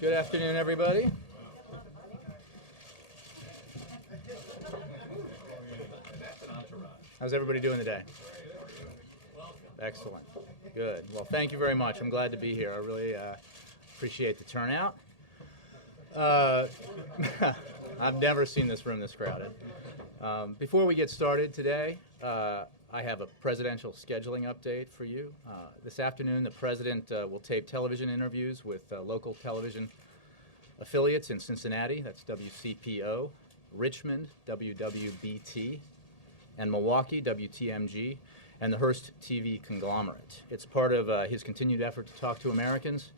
Good afternoon, everybody. How's everybody doing today? Excellent. Good. Well, thank you very much. I'm glad to be here. I really appreciate the turnout. I've never seen this room this crowded. Before we get started today, I have a presidential scheduling update for you. This afternoon, the president will tape television interviews with local television affiliates in Cincinnati, that's WCPO, Richmond, WWBT, and Milwaukee, WTMG, and the Hearst TV conglomerate. It's part of his continued effort to talk to Americans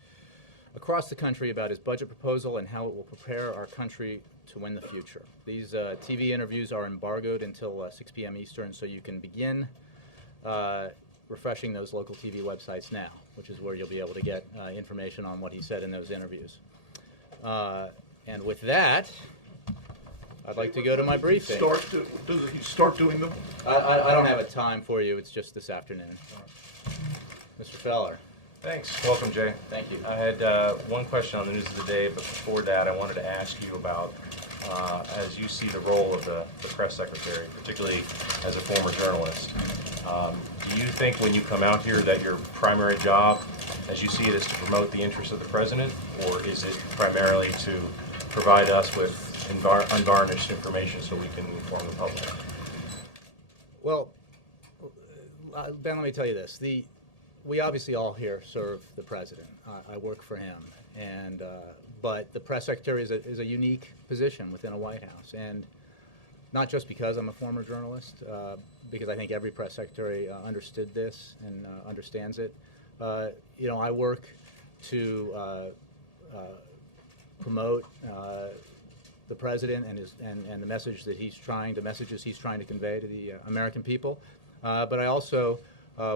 across the country about his budget proposal and how it will prepare our country to win the future. These TV interviews are embargoed until 6 p.m. Eastern, so you can begin refreshing those local TV websites now, which is where you'll be able to get information on what he said in those interviews. And with that, I'd like to go to my briefing. Does he start doing them? I don't have a time for you. It's just this afternoon. Mr. Feller. Thanks. Welcome, Jay. Thank you. I had one question on the news of the day, but before that, I wanted to ask you about, as you see the role of the press secretary, particularly as a former journalist, do you think when you come out here that your primary job, as you see it, is to promote the interests of the president, or is it primarily to provide us with unvarnished information so we can inform the public? Well, Ben, let me tell you this. We obviously all here serve the president. I work for him, and but the press secretary is a unique position within a White House, and not just because I'm a former journalist, because I think every press secretary understood this and understands it. I work to promote the president and the messages he's trying to convey to the American people, but I also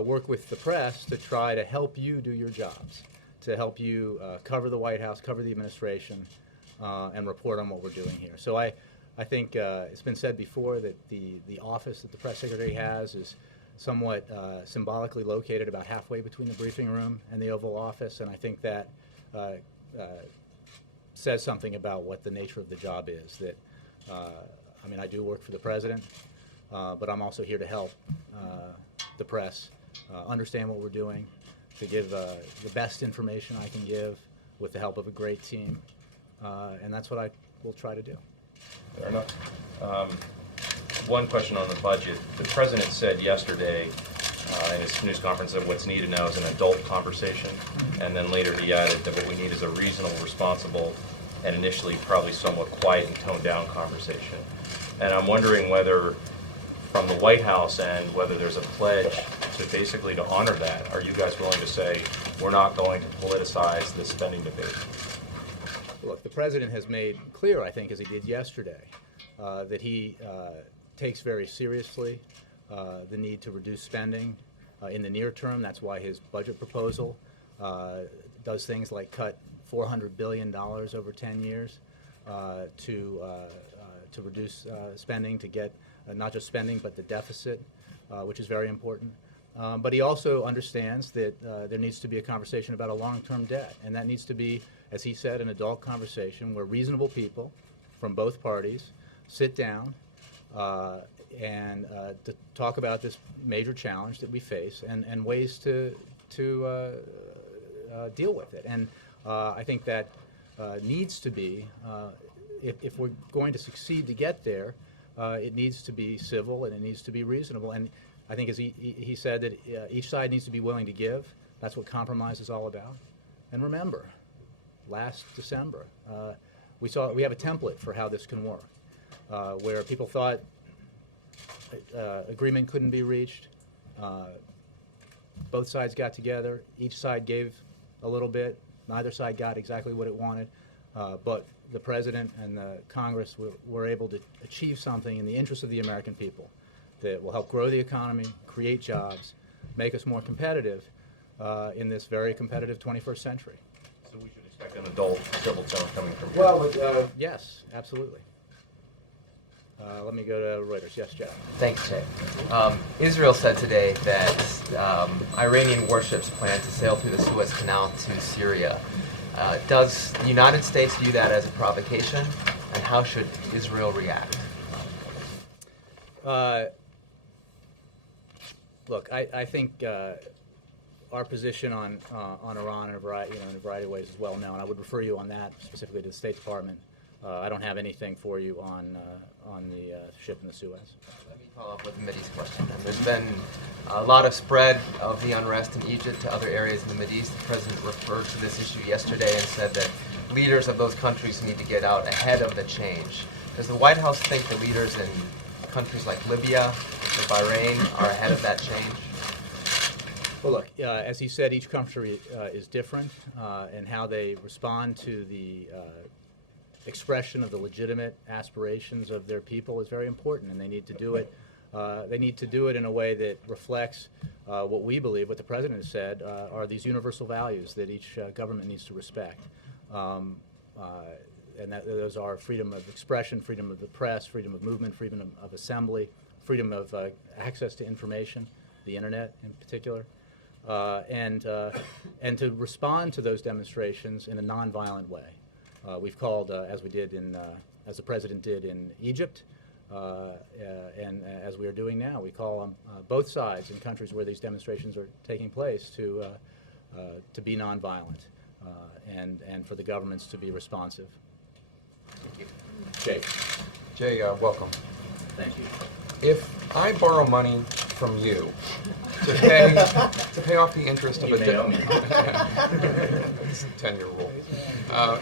work with the press to try to help you do your jobs, to help you cover the White House, cover the administration, and report on what we're doing here. So I think it's been said before that the office that the press secretary has is somewhat symbolically located about halfway between the briefing room and the Oval Office, and I think that says something about what the nature of the job is. That I do work for the president, but I'm also here to help the press understand what we're doing, to give the best information I can give with the help of a great team, and that's what I will try to do. Fair enough. One question on the budget. The president said yesterday in his news conference that what's needed now is an adult conversation, and then later he added that what we need is a reasonable, responsible, and initially probably somewhat quiet and toned down conversation. And I'm wondering whether from the White House end, whether there's a pledge to basically to honor that. Are you guys willing to say we're not going to politicize this spending debate? Look, the president has made clear, I think, as he did yesterday, that he takes very seriously the need to reduce spending in the near term. That's why his budget proposal does things like cut $400 billion over 10 years to reduce spending, to get not just spending but the deficit, which is very important. But he also understands that there needs to be a conversation about a long-term debt, and that needs to be, as he said, an adult conversation where reasonable people from both parties sit down and to talk about this major challenge that we face and ways to deal with it. And I think that needs to be, if we're going to succeed to get there, it needs to be civil and it needs to be reasonable. And I think, as he said, that each side needs to be willing to give. That's what compromise is all about. And remember, last December, we have a template for how this can work, where people thought agreement couldn't be reached. Both sides got together. Each side gave a little bit. Neither side got exactly what it wanted, but the president and the Congress were able to achieve something in the interest of the American people that will help grow the economy, create jobs, make us more competitive in this very competitive 21st century. So we should expect an adult civil tone coming from you? Well, yes, absolutely. Let me go to Reuters. Yes, Jeff. Thanks, Jay. Israel said today that Iranian warships plan to sail through the Suez Canal to Syria. Does the United States view that as a provocation, and how should Israel react? Look, I think our position on Iran in a variety of ways is well known. I would refer you on that specifically to the State Department. I don't have anything for you on the ship in the Suez. Let me follow up with a Mideast question. And there's been a lot of spread of the unrest in Egypt to other areas in the Mideast. The president referred to this issue yesterday and said that leaders of those countries need to get out ahead of the change. Does the White House think the leaders in countries like Libya or Bahrain are ahead of that change? Well, look, as he said, each country is different, and how they respond to the expression of the legitimate aspirations of their people is very important, and they need to do it. They need to do it in a way that reflects what we believe, what the president has said, are these universal values that each government needs to respect. And those are freedom of expression, freedom of the press, freedom of movement, freedom of assembly, freedom of access to information, the internet in particular, and to respond to those demonstrations in a nonviolent way. We've called, as the president did in Egypt, and as we are doing now, we call on both sides in countries where these demonstrations are taking place to be nonviolent, and for the governments to be responsive. Thank you. Jay. Jay, welcome. Thank you. If I borrow money from you to pay off the interest of a debt, this is a 10-year rule.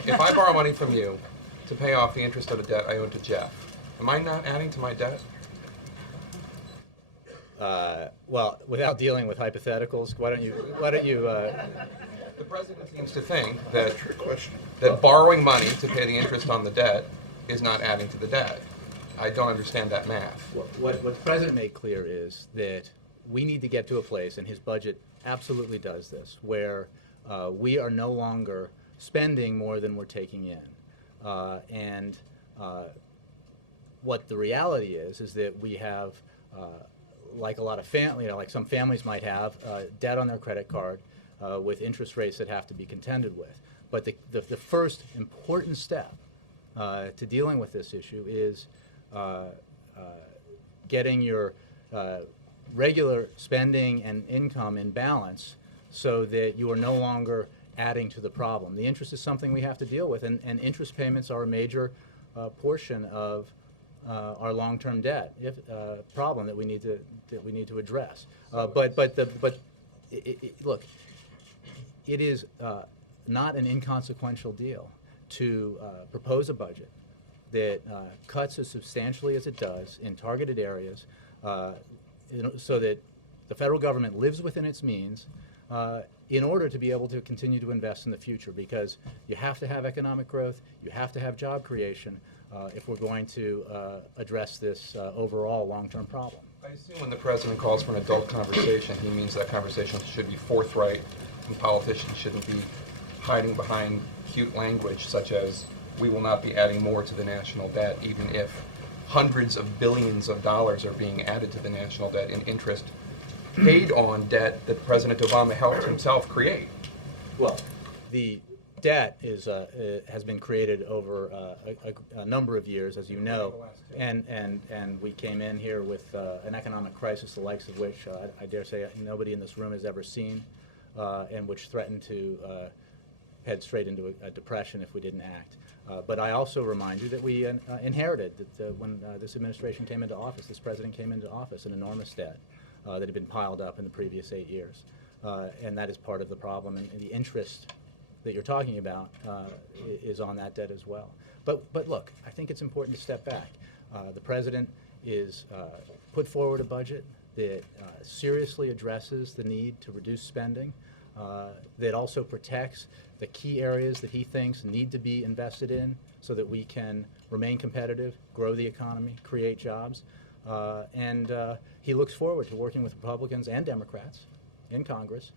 If I borrow money from you to pay off the interest of a debt I owe to Jeff, am I not adding to my debt? Well, without dealing with hypotheticals, why don't you? The president seems to think that Trick question. borrowing money to pay the interest on the debt is not adding to the debt. I don't understand that math. What the president made clear is that we need to get to a place, and his budget absolutely does this, where we are no longer spending more than we're taking in. And what the reality is that we have, like a lot of like some families might have, debt on their credit card with interest rates that have to be contended with. But the first important step to dealing with this issue is getting your regular spending and income in balance so that you are no longer adding to the problem. The interest is something we have to deal with, and interest payments are a major portion of our long-term debt problem that we need to address. But look, it is not an inconsequential deal to propose a budget that cuts as substantially as it does in targeted areas, so that the federal government lives within its means in order to be able to continue to invest in the future, because you have to have economic growth, you have to have job creation if we're going to address this overall long-term problem. I assume when the president calls for an adult conversation, he means that conversation should be forthright, and politicians shouldn't be hiding behind cute language such as, we will not be adding more to the national debt, even if hundreds of billions of dollars are being added to the national debt in interest paid on debt that President Obama helped himself create. Well, the debt has been created over a number of years, as you know, and we came in here with an economic crisis, the likes of which I dare say nobody in this room has ever seen, and which threatened to head straight into a depression if we didn't act. But I also remind you that we inherited that when this administration came into office, this president came into office, an enormous debt that had been piled up in the previous 8 years. And that is part of the problem, and the interest that you're talking about is on that debt as well. But look, I think it's important to step back. The president is put forward a budget that seriously addresses the need to reduce spending, that also protects the key areas that he thinks need to be invested in so that we can remain competitive, grow the economy, create jobs. And he looks forward to working with Republicans and Democrats in Congress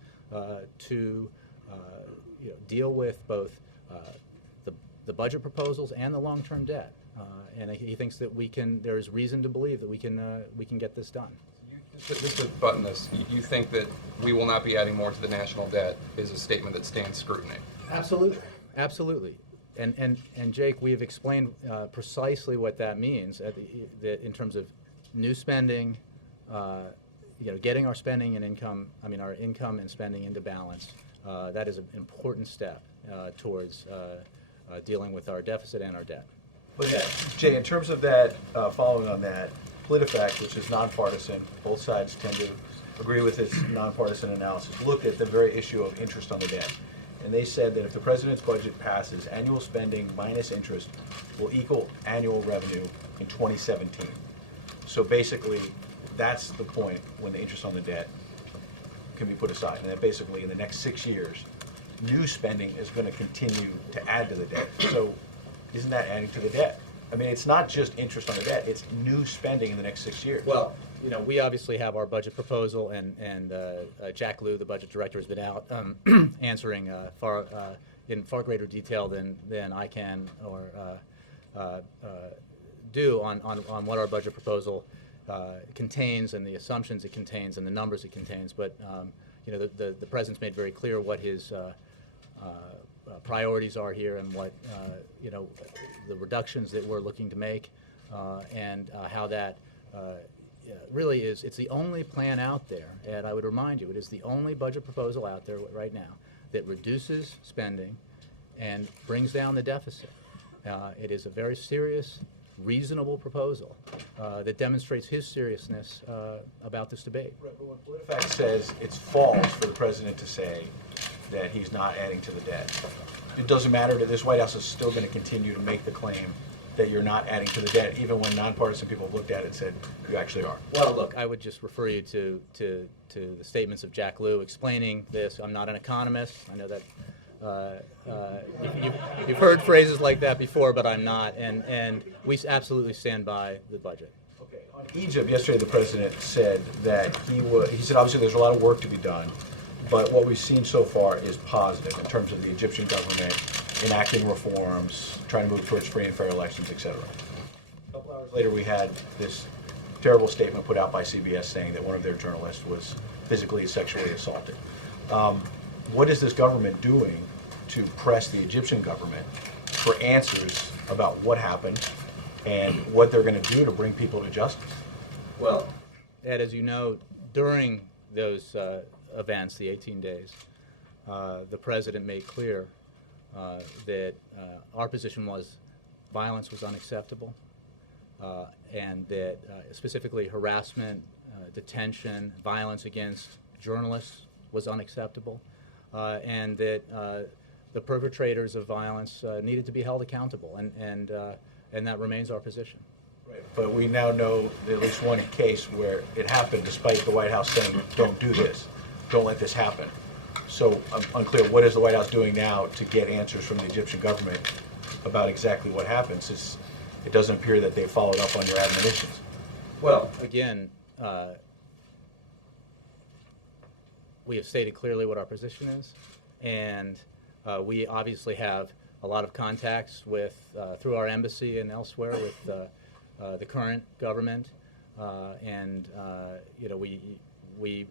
to deal with both the budget proposals and the long-term debt. And he thinks that there is reason to believe that we can get this done. Just to button this, you think that we will not be adding more to the national debt is a statement that stands scrutiny? Absolutely. Absolutely. And Jake, we have explained precisely what that means in terms of new spending, getting our spending and income, our income and spending into balance. That is an important step towards dealing with our deficit and our debt. But yeah, Jay, in terms of that, following on that, PolitiFact, which is nonpartisan, both sides tend to agree with its nonpartisan analysis, looked at the very issue of interest on the debt. And they said that if the president's budget passes, annual spending minus interest will equal annual revenue in 2017. So basically, that's the point when the interest on the debt can be put aside. And that basically in the next 6 years, new spending is going to continue to add to the debt. So isn't that adding to the debt? It's not just interest on the debt, it's new spending in the next 6 years. Well, we obviously have our budget proposal, and Jack Lew, the budget director, has been out answering in far greater detail than I can or do on what our budget proposal contains and the assumptions it contains and the numbers it contains. But the president's made very clear what his priorities are here and what the reductions that we're looking to make, and how that really is. It's the only plan out there, and I would remind you, it is the only budget proposal out there right now that reduces spending and brings down the deficit. It is a very serious, reasonable proposal that demonstrates his seriousness about this debate. Right, but when PolitiFact says it's false for the president to say that he's not adding to the debt, it doesn't matter that this White House is still going to continue to make the claim that you're not adding to the debt, even when nonpartisan people have looked at it and said you actually are. Well, look, I would just refer you to the statements of Jack Lew explaining this. I'm not an economist. I know that you've heard phrases like that before, but I'm not, and we absolutely stand by the budget. Okay. On Egypt, yesterday the president said that he said obviously there's a lot of work to be done, but what we've seen so far is positive in terms of the Egyptian government enacting reforms, trying to move towards free and fair elections, etc. A couple hours later, we had this terrible statement put out by CBS saying that one of their journalists was physically and sexually assaulted. What is this government doing to press the Egyptian government for answers about what happened and what they're going to do to bring people to justice? Well, Ed, as you know, during those events, the 18 days, the president made clear that our position was violence was unacceptable, and that specifically harassment, detention, violence against journalists was unacceptable, and that the perpetrators of violence needed to be held accountable, and that remains our position. Right. But we now know at least one case where it happened despite the White House saying, don't do this, don't let this happen. So I'm unclear, what is the White House doing now to get answers from the Egyptian government about exactly what happened, since it doesn't appear that they followed up on your admonitions? Well, again, we have stated clearly what our position is, and we obviously have a lot of contacts with, through our embassy and elsewhere, with the current government, and we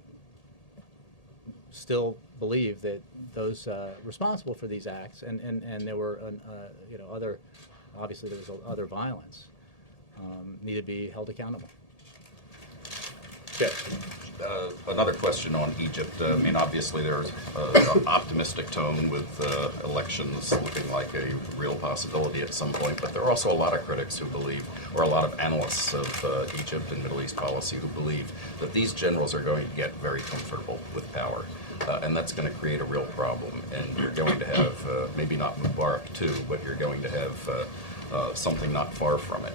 still believe that those responsible for these acts, and there were obviously there was other violence, need to be held accountable. Another question on Egypt. Obviously there's an optimistic tone with elections looking like a real possibility at some point, but there are also a lot of critics who believe, or a lot of analysts of Egypt and Middle East policy who believe that these generals are going to get very comfortable with power. And that's going to create a real problem. And you're going to have, maybe not Mubarak too, but you're going to have something not far from it.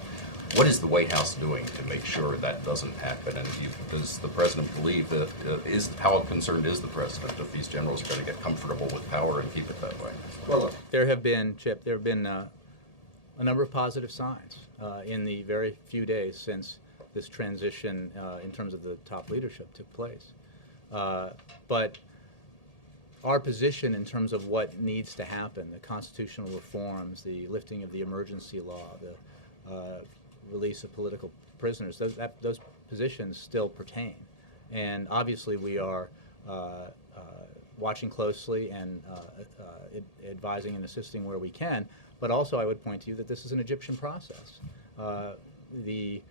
What is the White House doing to make sure that doesn't happen? And does the president believe that, how concerned is the president if these generals are going to get comfortable with power and keep it that way? Well, look, there have been a number of positive signs in the very few days since this transition in terms of the top leadership took place. But our position in terms of what needs to happen, the constitutional reforms, the lifting of the emergency law, the release of political prisoners, those positions still pertain. And obviously we are watching closely and advising and assisting where we can. But also, I would point to you that this is an Egyptian process. The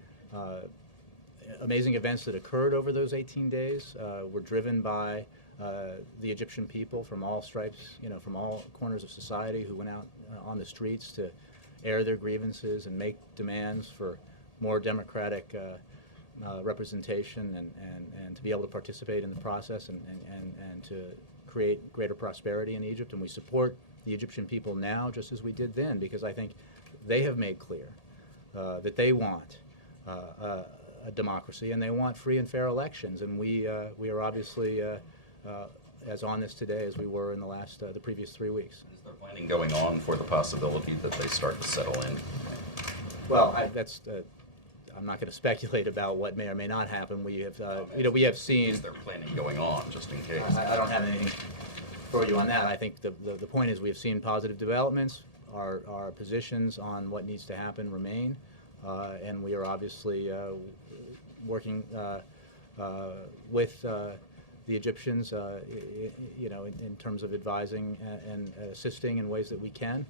amazing events that occurred over those 18 days were driven by the Egyptian people from all stripes, from all corners of society, who went out on the streets to air their grievances and make demands for more democratic representation and to be able to participate in the process and to create greater prosperity in Egypt. And we support the Egyptian people now just as we did then, because I think they have made clear that they want a democracy and they want free and fair elections. And we are obviously as on this today as we were in the previous 3 weeks. Is there planning going on for the possibility that they start to settle in? Well, I'm not going to speculate about what may or may not happen. We have, we have seen. Is there planning going on, just in case? I don't have anything for you on that. I think the point is we have seen positive developments. Our positions on what needs to happen remain, and we are obviously working with the Egyptians, in terms of advising and assisting in ways that we can,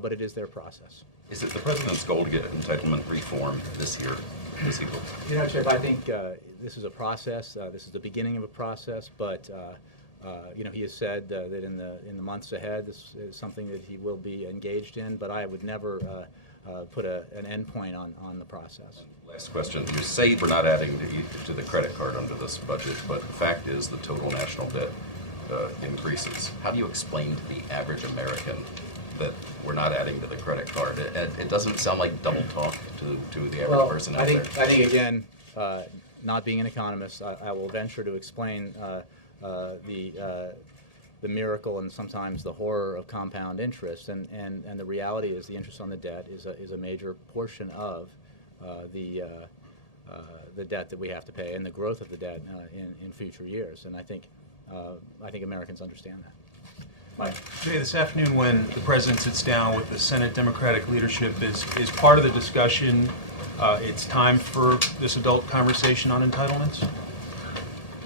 but it is their process. Is it the president's goal to get entitlement reform this year? Chip, I think this is a process. This is the beginning of a process, but he has said that in the months ahead, this is something that he will be engaged in. But I would never put an end point on the process. Last question. You say we're not adding to the credit card under this budget, but the fact is the total national debt increases. How do you explain to the average American that we're not adding to the credit card? It doesn't sound like double talk to the average person out there. I think again, not being an economist, I will venture to explain the miracle and sometimes the horror of compound interest, and the reality is the interest on the debt is a major portion of the debt that we have to pay and the growth of the debt in future years, and I think Americans understand that. Mike. Jay, this afternoon when the President sits down with the Senate Democratic leadership, is part of the discussion it's time for this adult conversation on entitlements?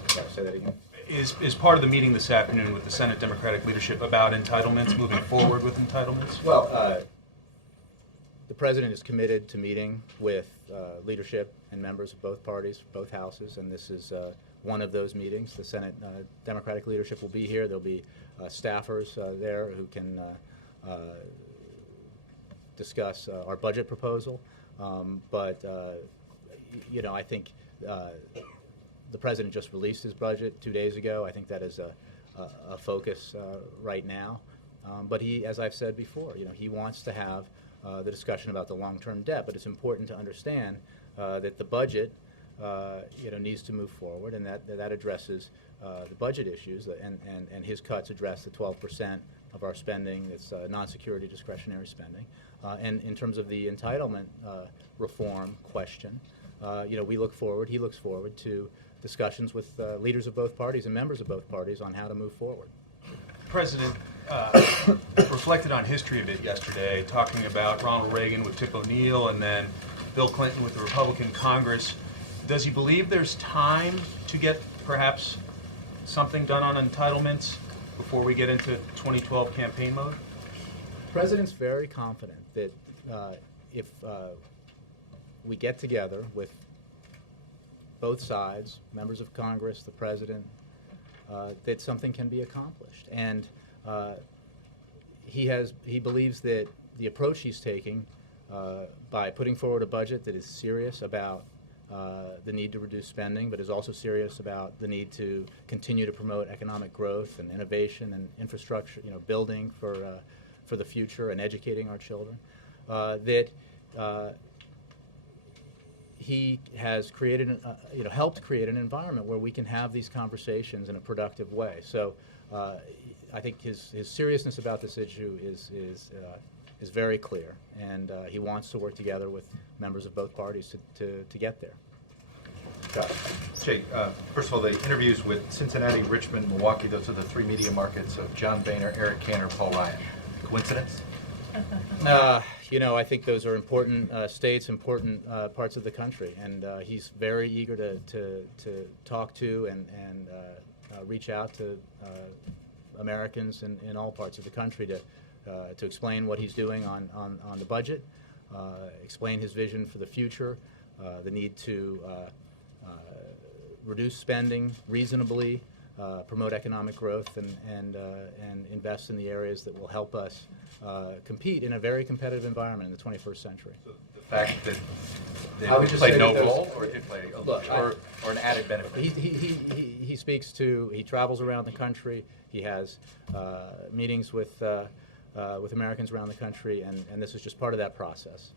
Sorry, say that again. Is part of the meeting this afternoon with the Senate Democratic leadership about entitlements, moving forward with entitlements? Well, the President is committed to meeting with leadership and members of both parties, both houses, and this is one of those meetings. The Senate Democratic leadership will be here. There'll be staffers there who can discuss our budget proposal. But I think the President just released his budget 2 days ago. I think that is a focus right now. But he, as I've said before, he wants to have the discussion about the long-term debt. But it's important to understand that the budget needs to move forward, and that addresses the budget issues, and his cuts address the 12% of our spending that's non-security discretionary spending. And in terms of the entitlement reform question, he looks forward to discussions with leaders of both parties and members of both parties on how to move forward. The President reflected on history a bit yesterday, talking about Ronald Reagan with Tip O'Neill and then Bill Clinton with the Republican Congress. Does he believe there's time to get perhaps something done on entitlements before we get into 2012 campaign mode? The President's very confident that if we get together with both sides, members of Congress, the President, that something can be accomplished. And he believes that the approach he's taking by putting forward a budget that is serious about the need to reduce spending, but is also serious about the need to continue to promote economic growth and innovation and infrastructure, building for the future and educating our children, that he has created, helped create an environment where we can have these conversations in a productive way. So I think his seriousness about this issue is very clear, and he wants to work together with members of both parties to get there. Jay, first of all, the interviews with Cincinnati, Richmond, Milwaukee, those are the three media markets of John Boehner, Eric Cantor, Paul Ryan. Coincidence? I think those are important states, important parts of the country, and he's very eager to talk to and reach out to Americans in all parts of the country to explain what he's doing on the budget, explain his vision for the future, the need to reduce spending reasonably, promote economic growth, and invest in the areas that will help us compete in a very competitive environment in the 21st century. So the fact that I would they just played say no that those- role, or did play, Look, or an added benefit? He speaks to, he travels around the country, he has meetings with Americans around the country, and this is just part of that process.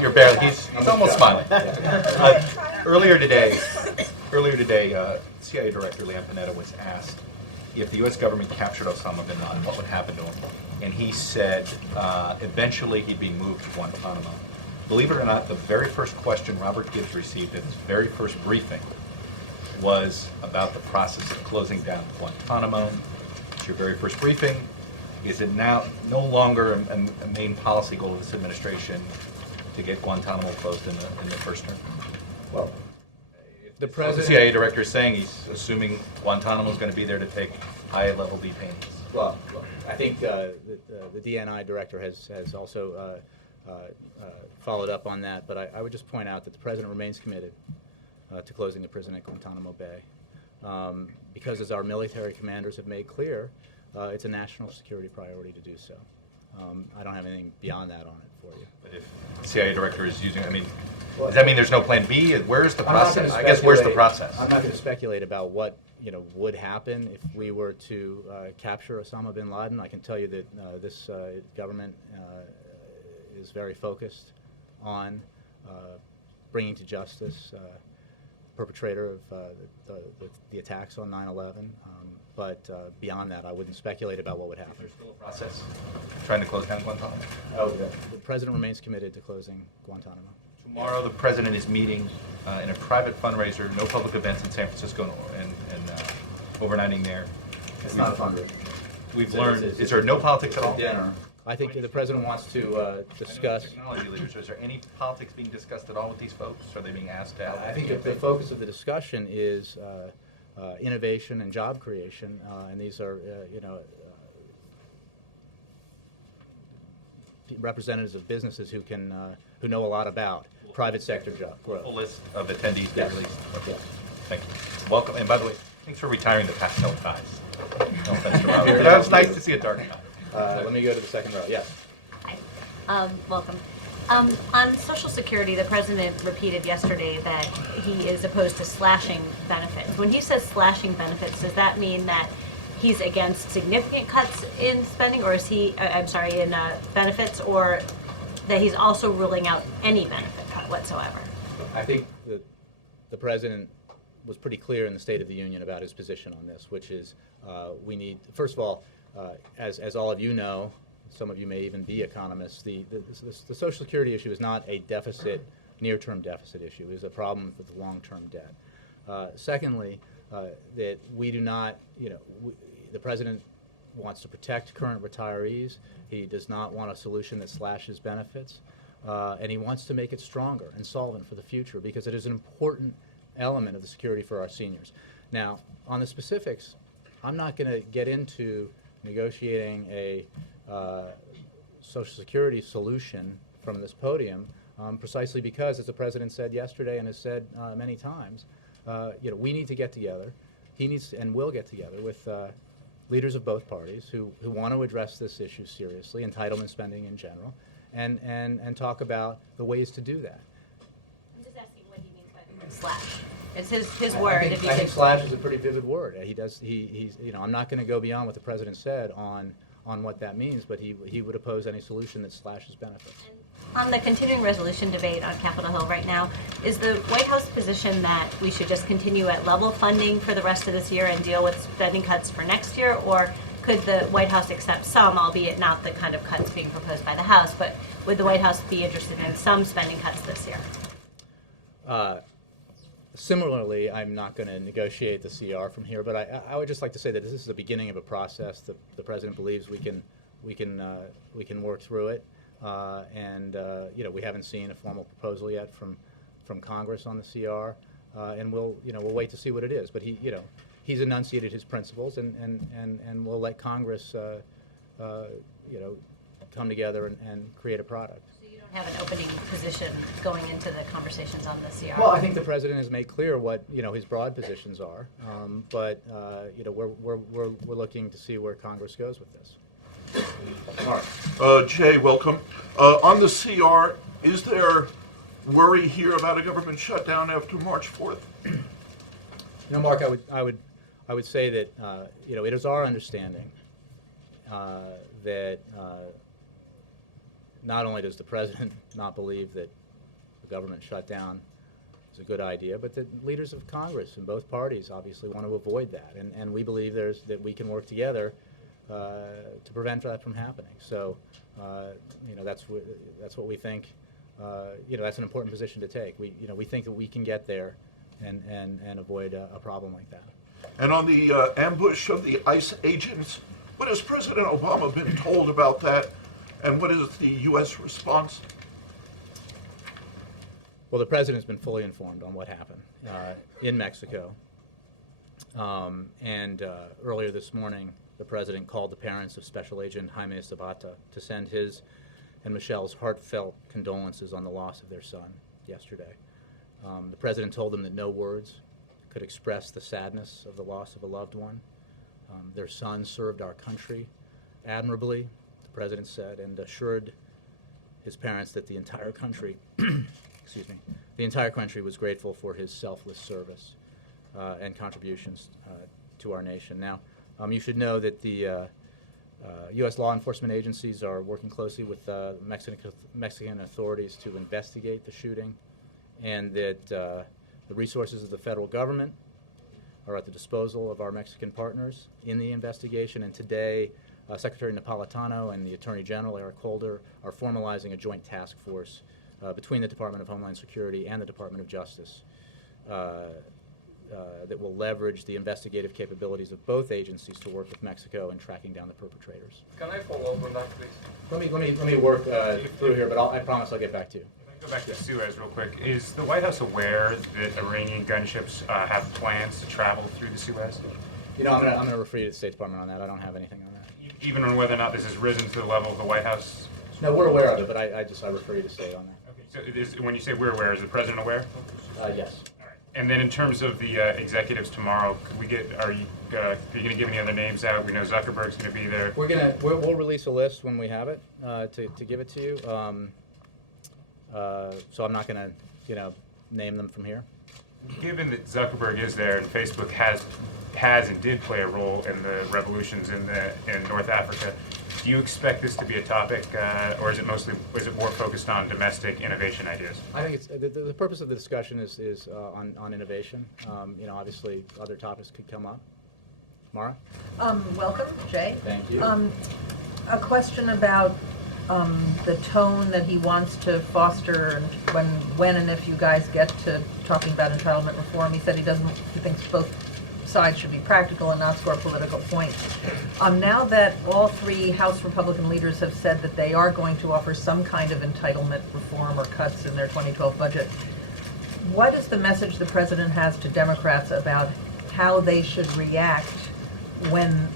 You're barely, he's almost smiling. Earlier today, CIA Director Leon Panetta was asked if the U.S. government captured Osama bin Laden, what would happen to him? And he said eventually he'd be moved to Guantanamo. Believe it or not, the very first question Robert Gibbs received at his very first briefing was about the process of closing down Guantanamo. It's your very first briefing. Is it now no longer a main policy goal of this administration to get Guantanamo closed in the first term? Well, the The president. CIA director is saying he's assuming Guantanamo is going to be there to take high-level detainees. Well, I think the DNI director has also followed up on that, but I would just point out that the president remains committed to closing the prison at Guantanamo Bay. Because, as our military commanders have made clear, it's a national security priority to do so. I don't have anything beyond that on it for you. But if the CIA director is using, I mean, does that mean there's no plan B? Where's the I'm not gonna process? I guess where's the speculate- process? I'm not going to speculate about what would happen if we were to capture Osama bin Laden. I can tell you that this government is very focused on bringing to justice perpetrator of the attacks on 9/11. But beyond that, I wouldn't speculate about what would happen. Is there still a process trying to close down Guantanamo? Oh, the president remains committed to closing Guantanamo. Tomorrow, the president is meeting in a private fundraiser, no public events in San Francisco, and overnighting there. It's not a fundraiser. We've learned, is there no politics at all? Dinner. I think the president wants to discuss. Technology leaders, is there any politics being discussed at all with these folks? Are they being asked to help? I think the focus of the discussion is innovation and job creation, and these are, representatives of businesses who know a lot about private sector job growth. Full list of attendees they Yes. released. Okay. Yes. Thank you. Welcome. And by the way, thanks for retiring the pastel ties. No offense to Robert, but that was nice to see a dark tie. Let me go to the second row. Yes. Hi. Welcome. On Social Security, the president repeated yesterday that he is opposed to slashing benefits. When he says slashing benefits, does that mean that he's against significant cuts in spending, or is he, in benefits, or that he's also ruling out any benefit cut whatsoever? I think the president was pretty clear in the State of the Union about his position on this, which is we need, first of all, as all of you know, some of you may even be economists, the Social Security issue is not a deficit, near-term deficit issue. It is a problem with long-term debt. Secondly, that we do not, the president wants to protect current retirees. He does not want a solution that slashes benefits. And he wants to make it stronger and solvent for the future because it is an important element of the security for our seniors. Now, on the specifics, I'm not going to get into negotiating a Social Security solution from this podium, precisely because, as the president said yesterday and has said many times, we need to get together. He needs and will get together with leaders of both parties who want to address this issue seriously, entitlement spending in general, and talk about the ways to do that. I'm just asking what he means by the word slash. It's his word. I think slash is a pretty vivid word. He's I'm not going to go beyond what the president said on what that means, but he would oppose any solution that slashes benefits. On the continuing resolution debate on Capitol Hill right now, is the White House position that we should just continue at level funding for the rest of this year and deal with spending cuts for next year, or could the White House accept some, albeit not the kind of cuts being proposed by the House, but would the White House be interested in some spending cuts this year? Similarly, I'm not going to negotiate the CR from here, but I would just like to say that this is the beginning of a process. The president believes we can work through it, and we haven't seen a formal proposal yet from Congress on the CR, and we'll wait to see what it is. But he's enunciated his principles, and we'll let Congress, come together and create a product. So you don't have an opening position going into the conversations on the CR? Well, I think the president has made clear what his broad positions are, but we're looking to see where Congress goes with this. Mark. Jay, welcome. On the CR, is there worry here about a government shutdown after March 4th? Mark, I would say that it is our understanding that not only does the president not believe that the government shutdown is a good idea, but that leaders of Congress in both parties obviously want to avoid that, and we believe that we can work together to prevent that from happening. So, that's what we think. That's an important position to take. We think that we can get there and avoid a problem like that. And on the ambush of the ICE agents, what has President Obama been told about that, and what is the U.S. response? Well, the president's been fully informed on what happened in Mexico. And earlier this morning, the president called the parents of Special Agent Jaime Zapata to send his and Michelle's heartfelt condolences on the loss of their son yesterday. The president told them that no words could express the sadness of the loss of a loved one. Their son served our country admirably, the president said, and assured his parents that the entire country, the entire country was grateful for his selfless service and contributions to our nation. Now, you should know that the U.S. law enforcement agencies are working closely with Mexican authorities to investigate the shooting, and that the resources of the federal government are at the disposal of our Mexican partners in the investigation. And today, Secretary Napolitano and the Attorney General, Eric Holder, are formalizing a joint task force between the Department of Homeland Security and the Department of Justice that will leverage the investigative capabilities of both agencies to work with Mexico in tracking down the perpetrators. Can I follow up on that, please? Let me work through here, but I promise I'll get back to you. Go back to Suez real quick. Is the White House aware that Iranian gunships have plans to travel through the Suez? I'm going to refer you to the State Department on that. I don't have anything on that. Even on whether or not this has risen to the level of the White House? No, we're aware of it, but I refer you to State on that. Okay. So when you say we're aware, is the president aware? Yes. All right. And then in terms of the executives tomorrow, could we get? Are you going to give any other names out? We know Zuckerberg's going to be there. We'll release a list when we have it to give it to you. So I'm not going to name them from here. Given that Zuckerberg is there and Facebook has and did play a role in the revolutions in North Africa, do you expect this to be a topic, or is it more focused on domestic innovation ideas? I think it's the purpose of the discussion is on innovation. Obviously other topics could come up. Mara? Welcome, Jay. Thank you. A question about the tone that he wants to foster, and when and if you guys get to talking about entitlement reform. He said he thinks both sides should be practical and not score political points. Now that all three House Republican leaders have said that they are going to offer some kind of entitlement reform or cuts in their 2012 budget, what is the message the president has to Democrats about how they should react when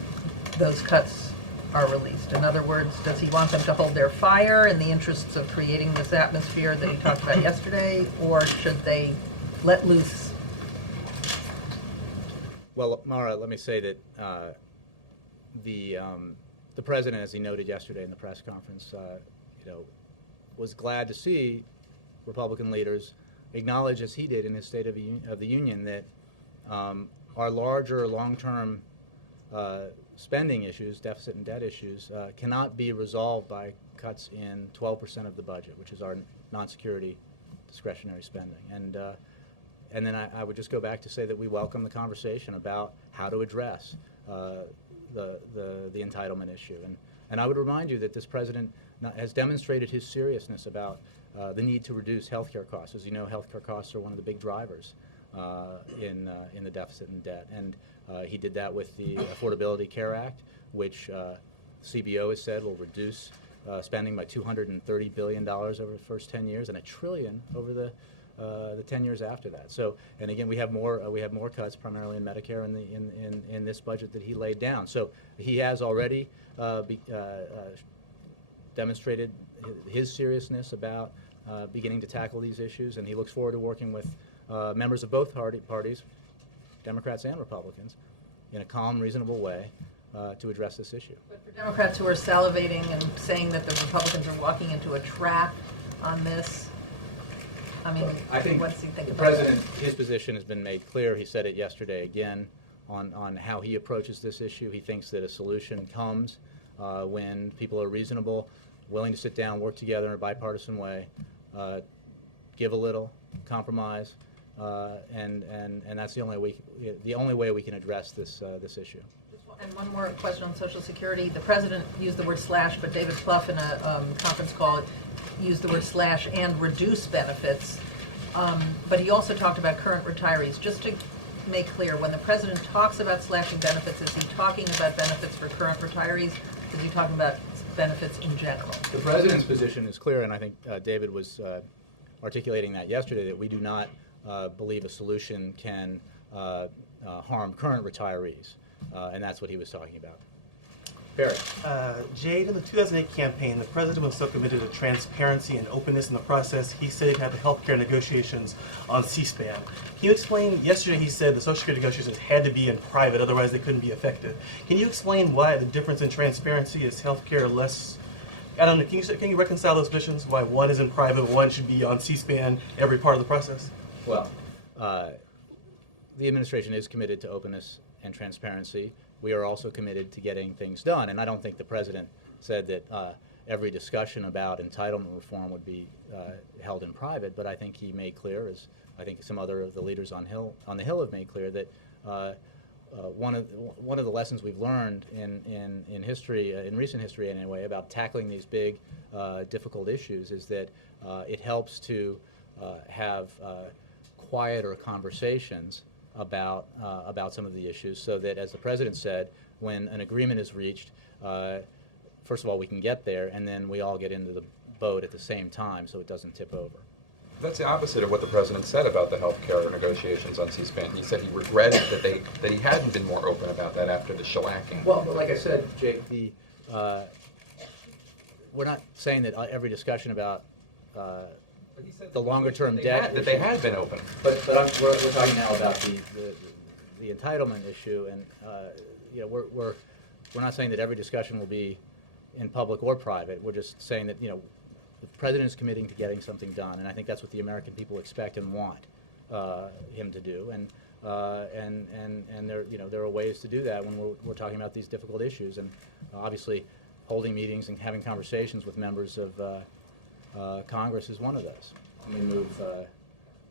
those cuts are released? In other words, does he want them to hold their fire in the interests of creating this atmosphere that he talked about yesterday, or should they let loose? Well, Mara, let me say that the president, as he noted yesterday in the press conference, was glad to see Republican leaders acknowledge, as he did in his State of the Union, that our larger long-term spending issues, deficit and debt issues, cannot be resolved by cuts in 12% of the budget, which is our non-security discretionary spending. And then I would just go back to say that we welcome the conversation about how to address the entitlement issue. And I would remind you that this president has demonstrated his seriousness about the need to reduce healthcare costs. As you know, healthcare costs are one of the big drivers in the deficit and debt. And he did that with the Affordability Care Act, which CBO has said will reduce spending by $230 billion over the first 10 years and $1 trillion over the the 10 years after that. So, and again, we have more cuts, primarily in Medicare in this budget that he laid down. So he has already demonstrated his seriousness about beginning to tackle these issues, and he looks forward to working with members of both parties, Democrats and Republicans, in a calm, reasonable way to address this issue. But for Democrats who are salivating and saying that the Republicans are walking into a trap on this, I mean, I think what does he think the about president, his position has been made clear. He said it yesterday again on how he approaches this issue. He thinks that a solution comes when people are reasonable, willing to sit down, work together in a bipartisan way, give a little, compromise, and that's the only way we can address this issue. And one more question on Social Security. The president used the word slash, but David Plouffe in a conference call used the word slash and reduce benefits. But he also talked about current retirees. Just to make clear, when the president talks about slashing benefits, is he talking about benefits for current retirees? Is he talking about benefits in general? The president's position is clear, and I think David was articulating that yesterday, that we do not believe a solution can harm current retirees. And that's what he was talking about. Barry. Jade, in the 2008 campaign, the president was so committed to transparency and openness in the process, he said he'd have the health care negotiations on C-SPAN. Can you explain, yesterday he said the Social Security negotiations had to be in private, otherwise they couldn't be effective. Can you explain why the difference in transparency is health care less, I don't know, can you reconcile those visions? Why one is in private, one should be on C-SPAN every part of the process? Well, the administration is committed to openness and transparency. We are also committed to getting things done, and I don't think the president said that every discussion about entitlement reform would be held in private, but I think he made clear, as I think some other of the leaders on the Hill have made clear, that one of the lessons we've learned in history, in recent history anyway, about tackling these big, difficult issues is that it helps to have quieter conversations about some of the issues, so that, as the president said, when an agreement is reached, first of all, we can get there, and then we all get into the boat at the same time, so it doesn't tip over. That's the opposite of what the president said about the health care negotiations on C-SPAN. He said he regretted that he hadn't been more open about that after the shellacking. Well, but like I said, Jake, we're not saying that every discussion about the longer-term debt that they had been open. But we're talking now about the entitlement issue, and we're not saying that every discussion will be in public or private. We're just saying that the president is committing to getting something done, and I think that's what the American people expect and want him to do. And there are ways to do that when we're talking about these difficult issues, and obviously holding meetings and having conversations with members of Congress is one of those. Let me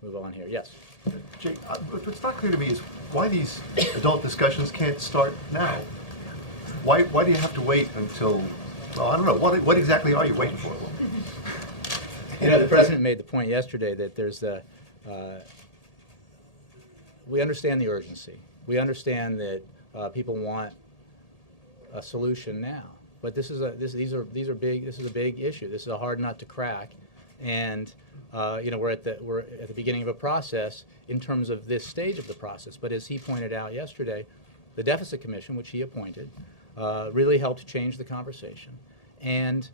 move on here. Yes. Jake, what's not clear to me is why these adult discussions can't start now. Why do you have to wait until? Well, I don't know. What exactly are you waiting for? The president made the point yesterday that there's we understand the urgency. We understand that people want a solution now. But this is a big issue. This is a hard nut to crack, and we're at the beginning of a process in terms of this stage of the process. But as he pointed out yesterday, the Deficit Commission, which he appointed, really helped change the conversation and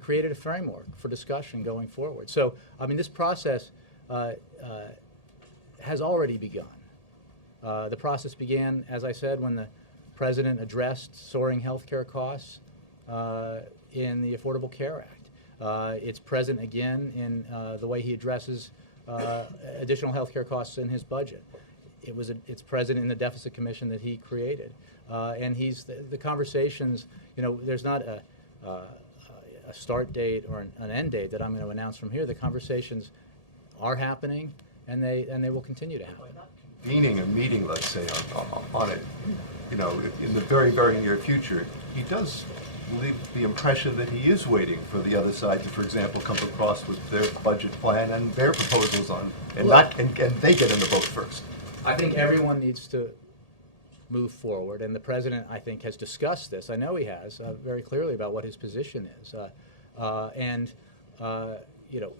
created a framework for discussion going forward. So, I mean, this process has already begun. The process began, as I said, when the president addressed soaring health care costs in the Affordable Care Act. It's present again in the way he addresses additional health care costs in his budget. It's present in the Deficit Commission that he created. And the conversations, there's not a start date or an end date that I'm going to announce from here. The conversations are happening, and they will continue to happen. Convening a meeting, let's say, on it, in the very, very near future, he does leave the impression that he is waiting for the other side to, for example, come across with their budget plan and their proposals on, and they get in the vote first. I think everyone needs to move forward, and the president, I think, has discussed this. I know he has very clearly about what his position is,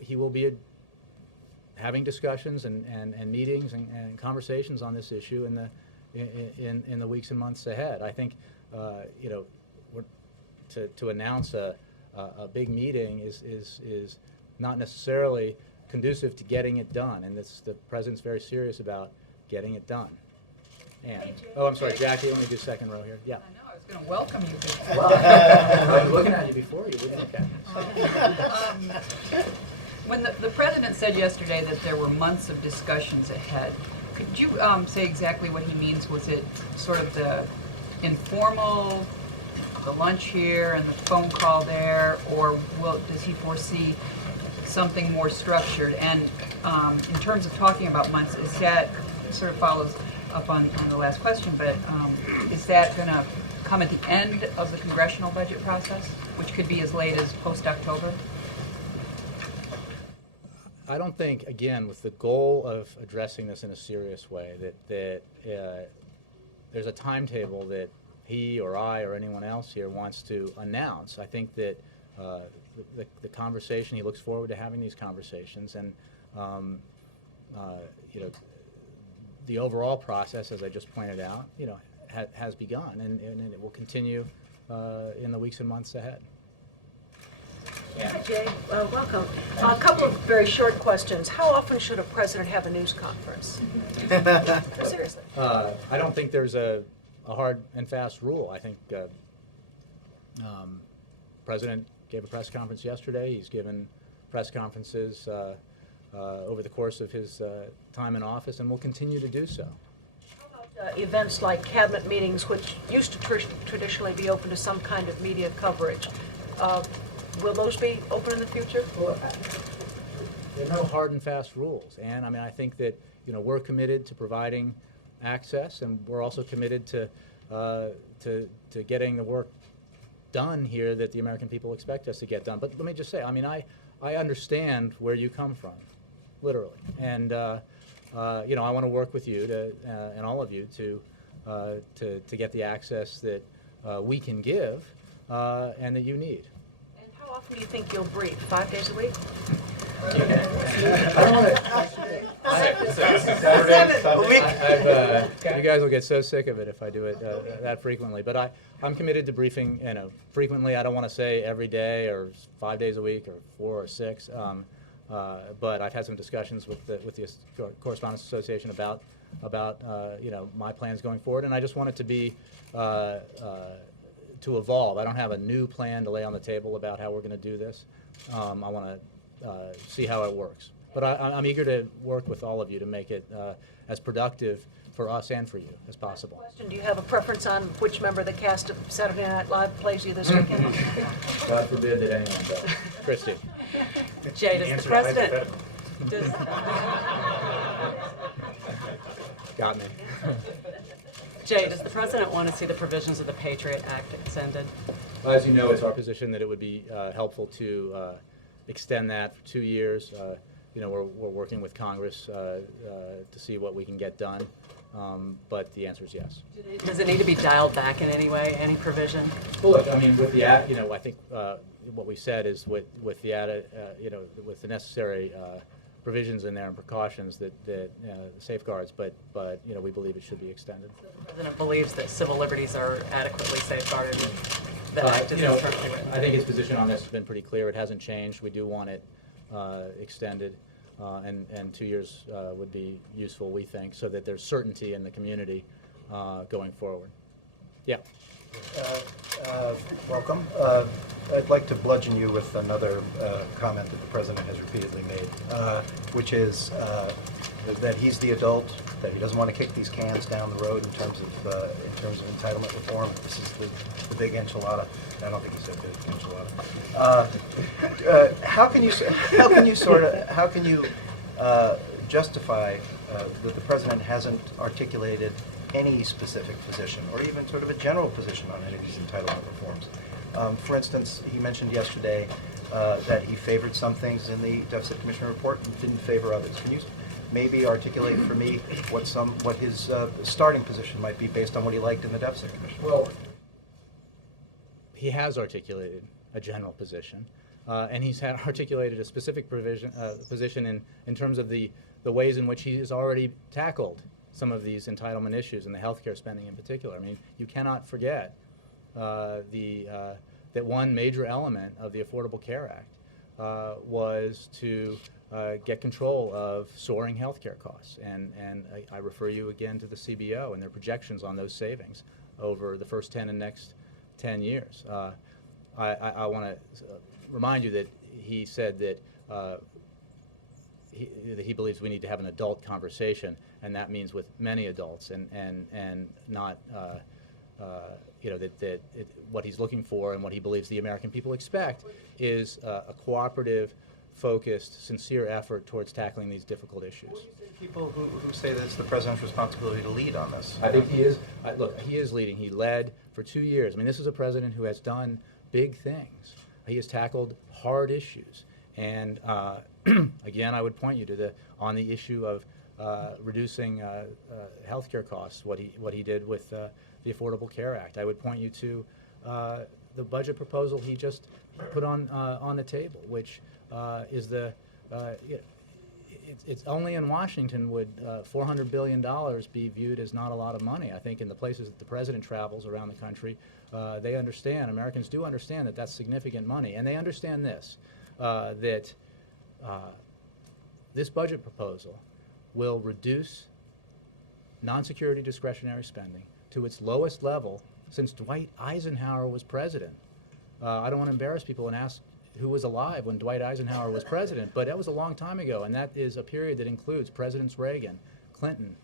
he will be having discussions and meetings and conversations on this issue in the weeks and months ahead. I think to announce a big meeting is not necessarily conducive to getting it done, and the president's very serious about getting it done. And oh, I'm sorry, Jackie. Let me do second row here. Yeah. I know, I was going to welcome you. Well, I was looking at you before. You didn't look at me. When the president said yesterday that there were months of discussions ahead, could you say exactly what he means? Was it sort of the informal, the lunch here and the phone call there, or does he foresee something more structured? And in terms of talking about months, is that sort of follows up on the last question, but is that going to come at the end of the congressional budget process, which could be as late as post-October? I don't think, again, with the goal of addressing this in a serious way, that there's a timetable that he or I or anyone else here wants to announce. I think that the conversation, he looks forward to having these conversations, and the overall process, as I just pointed out, has begun, and it will continue in the weeks and months ahead. Hi, Jay. Welcome. A couple of very short questions. How often should a president have a news conference? Seriously. I don't think there's a hard and fast rule. I think President gave a press conference yesterday. He's given press conferences over the course of his time in office, and will continue to do so. How about events like cabinet meetings, which used to traditionally be open to some kind of media coverage? Will those be open in the future? Well, there are no hard and fast rules, and I mean, I think that we're committed to providing access, and we're also committed to getting the work done here that the American people expect us to get done. But let me just say, I mean, I understand where you come from, literally, and I want to work with you and all of you to get the access that we can give and that you need. How often do you think you'll brief? 5 days a week? You guys will get so sick of it if I do it that frequently. But I'm committed to briefing, frequently. I don't want to say every day or 5 days a week or 4 or 6. But I've had some discussions with the Correspondents Association about my plans going forward, and I just want it to be to evolve. I don't have a new plan to lay on the table about how we're going to do this. I want to see how it works. But I'm eager to work with all of you to make it as productive for us and for you as possible. Do you have a preference on which member of the cast of Saturday Night Live plays you this weekend? God forbid that anyone does. Christy. Jay, does the president... Got me. Jay, does the president want to see the provisions of the Patriot Act extended? As you know, it's our position that it would be helpful to extend that for 2 years. We're working with Congress to see what we can get done, but the answer is yes. Does it need to be dialed back in any way, any provision? Well, look, I mean, with the I think what we said is with the with the necessary provisions in there and precautions that safeguards, but we believe it should be extended. So the president believes that civil liberties are adequately safeguarded. The act is currently written. I think his position on this has been pretty clear. It hasn't changed. We do want it extended, and 2 years would be useful, we think, so that there's certainty in the community going forward. Yeah. Welcome. I'd like to bludgeon you with another comment that the president has repeatedly made, which is that he's the adult, that he doesn't want to kick these cans down the road in terms of entitlement reform. This is the big enchilada. I don't think he said big enchilada. How can you justify that the president hasn't articulated any specific position, or even sort of a general position on any of these entitlement reforms? For instance, he mentioned yesterday that he favored some things in the Deficit Commission report and didn't favor others. Can you maybe articulate for me what his starting position might be based on what he liked in the Deficit Commission? Well, he has articulated a general position. And he's articulated a specific position in terms of the ways in which he has already tackled some of these entitlement issues and the healthcare spending in particular. I mean, you cannot forget that one major element of the Affordable Care Act was to get control of soaring healthcare costs. And I refer you again to the CBO and their projections on those savings over the first 10 and next 10 years. I want to remind you that he said that he believes we need to have an adult conversation, and that means with many adults, and not what he's looking for and what he believes the American people expect is a cooperative, focused, sincere effort towards tackling these difficult issues. What do you say to people who say that it's the president's responsibility to lead on this? I think he is. Look, he is leading. He led for 2 years. I mean, this is a president who has done big things. He has tackled hard issues. And again, I would point you to on the issue of reducing health care costs, what he did with the Affordable Care Act. I would point you to the budget proposal he just put on the table, which is it's only in Washington would $400 billion be viewed as not a lot of money. I think in the places that the president travels around the country, they understand, Americans do understand that that's significant money. And they understand this, that this budget proposal will reduce non-security discretionary spending to its lowest level since Dwight Eisenhower was president. I don't want to embarrass people and ask who was alive when Dwight Eisenhower was president, but that was a long time ago, and that is a period that includes Presidents Reagan, Clinton,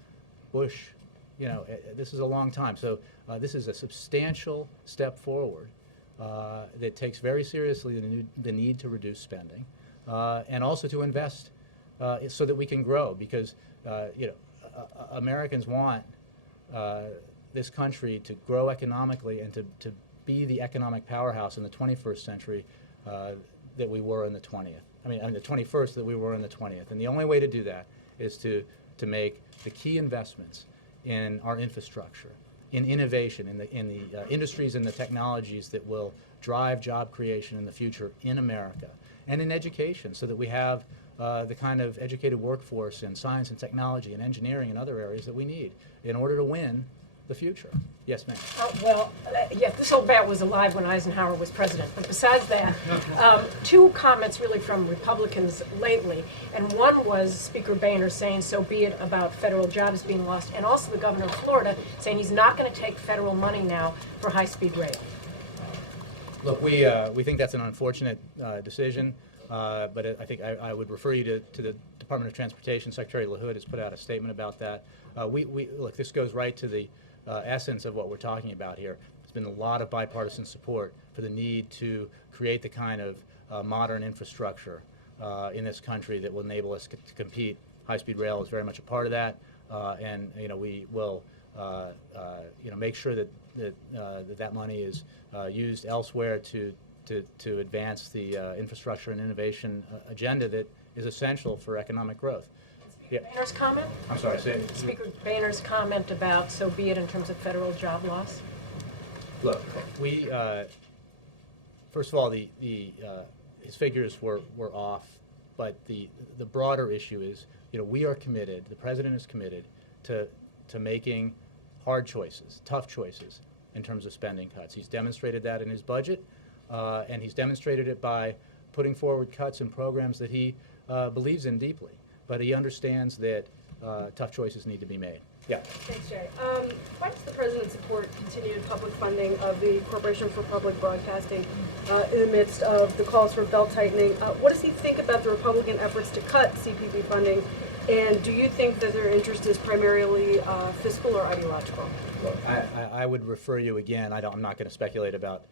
Bush. You know, this is a long time. So this is a substantial step forward that takes very seriously the need to reduce spending and also to invest so that we can grow, because Americans want this country to grow economically and to be the economic powerhouse in the 21st century that we were in the 20th. I mean, the 21st that we were in the 20th. And the only way to do that is to make the key investments in our infrastructure, in innovation, in the industries and the technologies that will drive job creation in the future in America, and in education, so that we have the kind of educated workforce in science and technology and engineering and other areas that we need in order to win the future. Yes, ma'am. This old bat was alive when Eisenhower was president. But besides that, two comments really from Republicans lately. And one was Speaker Boehner saying so be it about federal jobs being lost, and also the governor of Florida saying he's not going to take federal money now for high-speed rail. Look, we think that's an unfortunate decision, but I think I would refer you to the Department of Transportation. Secretary LaHood has put out a statement about that. Look, this goes right to the essence of what we're talking about here. There's been a lot of bipartisan support for the need to create the kind of modern infrastructure in this country that will enable us to compete. High-speed rail is very much a part of that, and we will make sure that money is used elsewhere to advance the infrastructure and innovation agenda that is essential for economic growth. Boehner's comment? I'm sorry, say it. Speaker Boehner's comment about so be it in terms of federal job loss? Look, we first of all, his figures were off, but the broader issue is, we are committed, the president is committed to making hard choices, tough choices in terms of spending cuts. He's demonstrated that in his budget, and he's demonstrated it by putting forward cuts in programs that he believes in deeply. But he understands that tough choices need to be made. Yeah. Thanks, Jay. Why does the president support continued public funding of the Corporation for Public Broadcasting in the midst of the calls for belt tightening? What does he think about the Republican efforts to cut CPB funding? And do you think that their interest is primarily fiscal or ideological? Look, I would refer you again. I'm not going to speculate about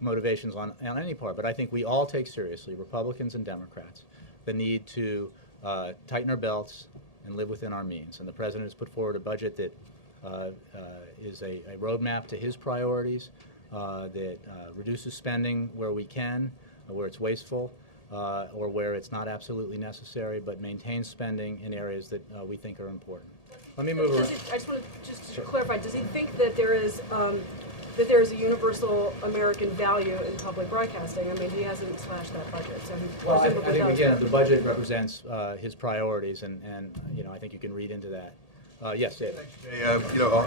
motivations on any part, but I think we all take seriously, Republicans and Democrats, the need to tighten our belts and live within our means. And the president has put forward a budget that is a roadmap to his priorities, that reduces spending where we can, where it's wasteful, or where it's not absolutely necessary, but maintains spending in areas that we think are important. Let me move around. I just want to clarify, does he think that there is that there's a universal American value in public broadcasting. I mean, he hasn't slashed that budget, so he Well, I presumably think, does. again, the budget represents his priorities, and I think you can read into that. Yes, David.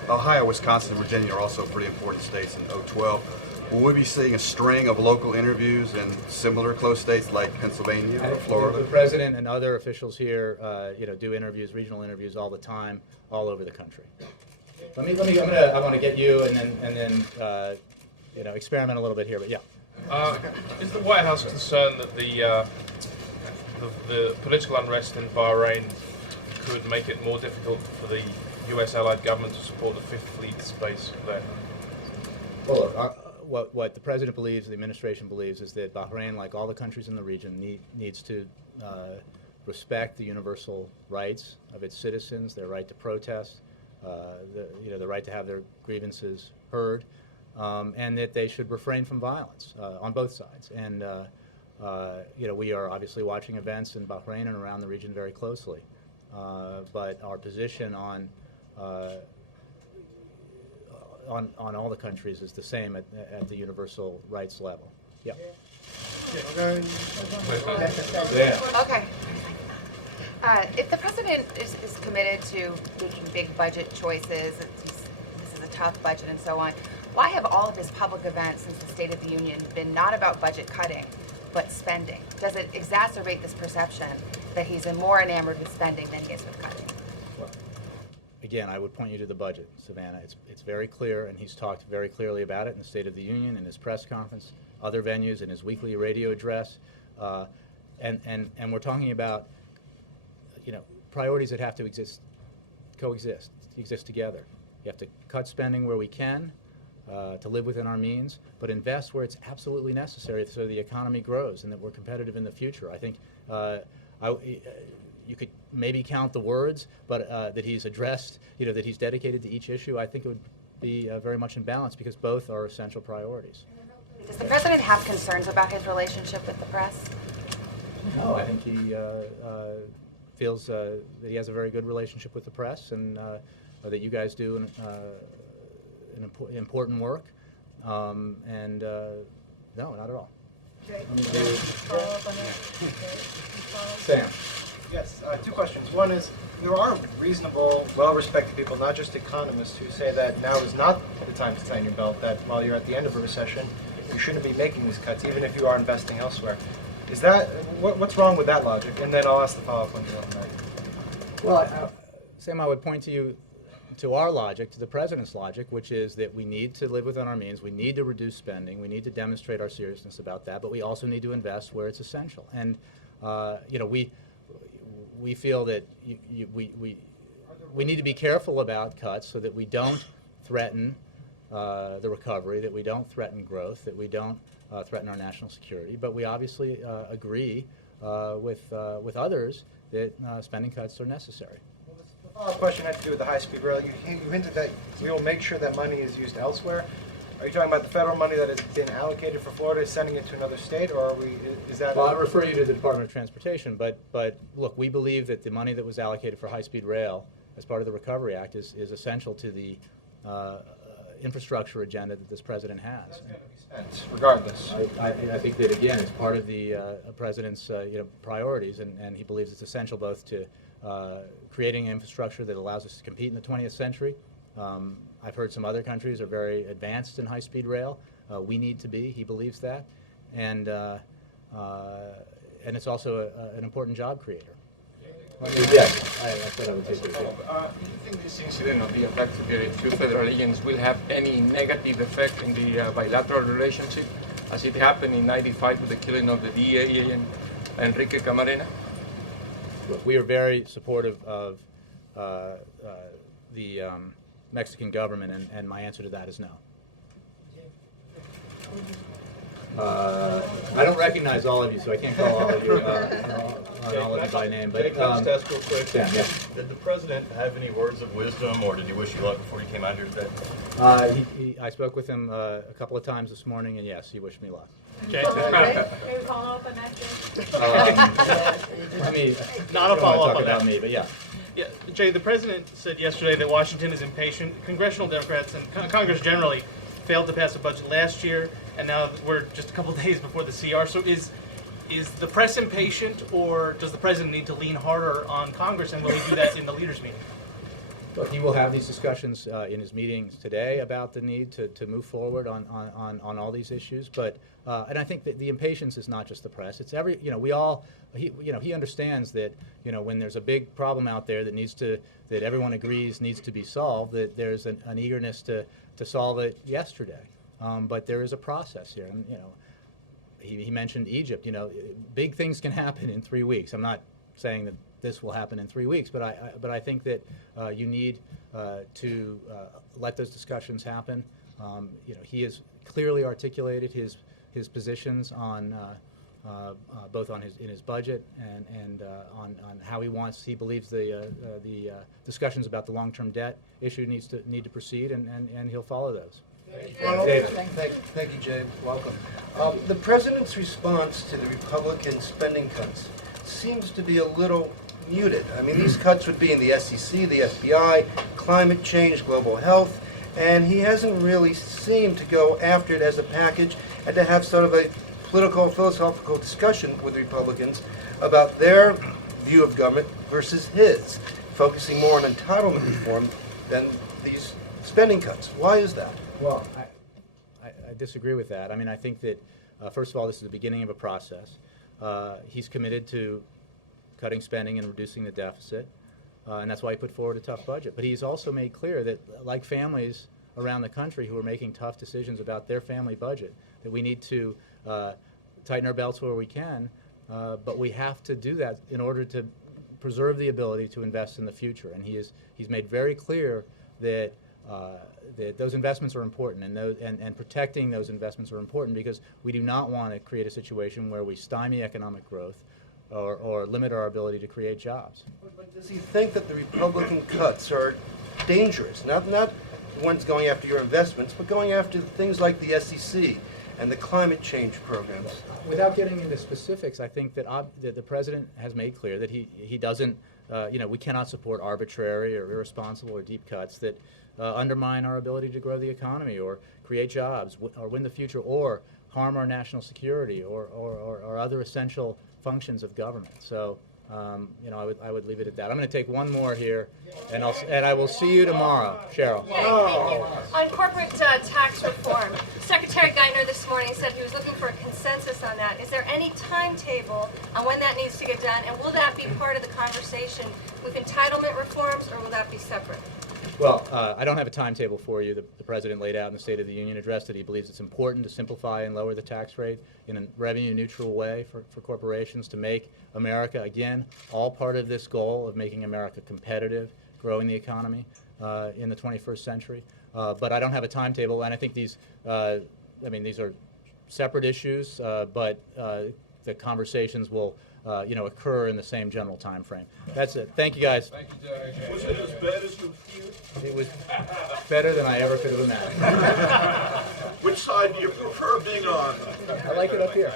Ohio, Wisconsin, and Virginia are also pretty important states in 2012. Will we be seeing a string of local interviews in similar close states like Pennsylvania or Florida? The president and other officials here, do interviews, regional interviews all the time, all over the country. I want to get you and then experiment a little bit here, but yeah. Is the White House concerned that the political unrest in Bahrain could make it more difficult for the U.S. allied government to support the Fifth Fleet's base there? Well, look, what the president believes, the administration believes, is that Bahrain, like all the countries in the region, needs to respect the universal rights of its citizens, their right to protest, the right to have their grievances heard, and that they should refrain from violence on both sides. And we are obviously watching events in Bahrain and around the region very closely. But our position on all the countries is the same at the universal rights level. Yeah. Okay. If the president is committed to making big budget choices, this is a tough budget and so on, why have all of his public events since the State of the Union been not about budget cutting, but spending? Does it exacerbate this perception that he's more enamored with spending than he is with cutting? Again, I would point you to the budget, Savannah. It's very clear, and he's talked very clearly about it in the State of the Union, in his press conference, other venues, in his weekly radio address, and we're talking about priorities that have to exist together. You have to cut spending where we can to live within our means, but invest where it's absolutely necessary so the economy grows and that we're competitive in the future. I think you could maybe count the words, but that he's addressed, that he's dedicated to each issue, I think it would be very much in balance because both are essential priorities. Does the president have concerns about his relationship with the press? No, I think he feels that he has a very good relationship with the press and that you guys do an important work. No, not at all. Sam. Yes, two questions. One is, there are reasonable, well-respected people, not just economists, who say that now is not the time to tighten your belt, that while you're at the end of a recession, you shouldn't be making these cuts, even if you are investing elsewhere. Is that, what's wrong with that logic? And then I'll ask the follow-up one to that. Well, Sam, I would point to our logic, to the president's logic, which is that we need to live within our means, we need to reduce spending, we need to demonstrate our seriousness about that, but we also need to invest where it's essential. And we feel that we need to be careful about cuts so that we don't threaten the recovery, that we don't threaten growth, that we don't threaten our national security. But we obviously agree with others that spending cuts are necessary. The follow-up question had to do with the high-speed rail. You hinted that we will make sure that money is used elsewhere. Are you talking about the federal money that has been allocated for Florida, sending it to another state, or is that? Well, I refer you to the Department of Transportation, but look, we believe that the money that was allocated for high-speed rail as part of the Recovery Act is essential to the infrastructure agenda that this president has. Regardless. I think that, again, it's part of the president's priorities, and he believes it's essential both to creating an infrastructure that allows us to compete in the 20th century. I've heard some other countries are very advanced in high-speed rail. We need to be. He believes that, and it's also an important job creator. Yes, I said I would take it. Do you think this incident of the attack to the two federal agents will have any negative effect in the bilateral relationship, as it happened in '95 with the killing of the DEA agent Enrique Camarena? Look, we are very supportive of the Mexican government, and my answer to that is no. I don't recognize all of you, so I can't call all of you on all of you by name. But Jay, can I just ask real quick? Yeah. Did the president have any words of wisdom, or did he wish you luck before he came out here today? I spoke with him a couple of times this morning, and yes, he wished me luck. Jay, can we follow up on that, Jay? I mean, Not a follow-up on about that. me, but yeah. Yeah, Jay, the president said yesterday that Washington is impatient. Congressional Democrats and Congress generally failed to pass a budget last year, and now we're just a couple days before the CR. So is the press impatient, or does the president need to lean harder on Congress, and will he do that in the leaders' meeting? Look, he will have these discussions in his meetings today about the need to move forward on all these issues. But and I think that the impatience is not just the press. It's every, we all, he understands that, when there's a big problem out there that everyone agrees needs to be solved, that there's an eagerness to solve it yesterday. But there is a process here. And, he mentioned Egypt. Big things can happen in 3 weeks. I'm not saying that this will happen in 3 weeks, but I think that you need to let those discussions happen. He has clearly articulated his positions on both in his budget and on how he believes the discussions about the long-term debt issue need to proceed, and he'll follow those. Well, David. thank you, Jay. Welcome. The president's response to the Republican spending cuts seems to be a little muted. I mean, these cuts would be in the SEC, the FBI, climate change, global health, and he hasn't really seemed to go after it as a package and to have sort of a political, philosophical discussion with Republicans about their view of government versus his, focusing more on entitlement reform than these spending cuts. Why is that? Well, I disagree with that. I mean, I think that, first of all, this is the beginning of a process. He's committed to cutting spending and reducing the deficit, and that's why he put forward a tough budget. But he's also made clear that, like families around the country who are making tough decisions about their family budget, that we need to tighten our belts where we can, but we have to do that in order to preserve the ability to invest in the future. And he's made very clear that that those investments are important, and protecting those investments are important, because we do not want to create a situation where we stymie economic growth or limit our ability to create jobs. But does he think that the Republican cuts are dangerous? Not ones going after your investments, but going after things like the SEC and the climate change programs? Without getting into specifics, I think that the president has made clear that he doesn't, we cannot support arbitrary or irresponsible or deep cuts that undermine our ability to grow the economy or create jobs or win the future or harm our national security or other essential functions of government. So, I would leave it at that. I'm going to take one more here, and I will see you tomorrow, Cheryl. Thank you. On corporate tax reform, Secretary Geithner this morning said he was looking for a consensus on that. Is there any timetable on when that needs to get done, and will that be part of the conversation with entitlement reforms, or will that be separate? Well, I don't have a timetable for you. The president laid out in the State of the Union address that he believes it's important to simplify and lower the tax rate in a revenue-neutral way for corporations, to make America, again, all part of this goal of making America competitive, growing the economy in the 21st century. But I don't have a timetable, and I think these are separate issues, but the conversations will occur in the same general time frame. That's it. Thank you, guys. Thank you, Jay. Was it as bad as you feared? It was better than I ever could have imagined. Which side do you prefer being on? I like it up here.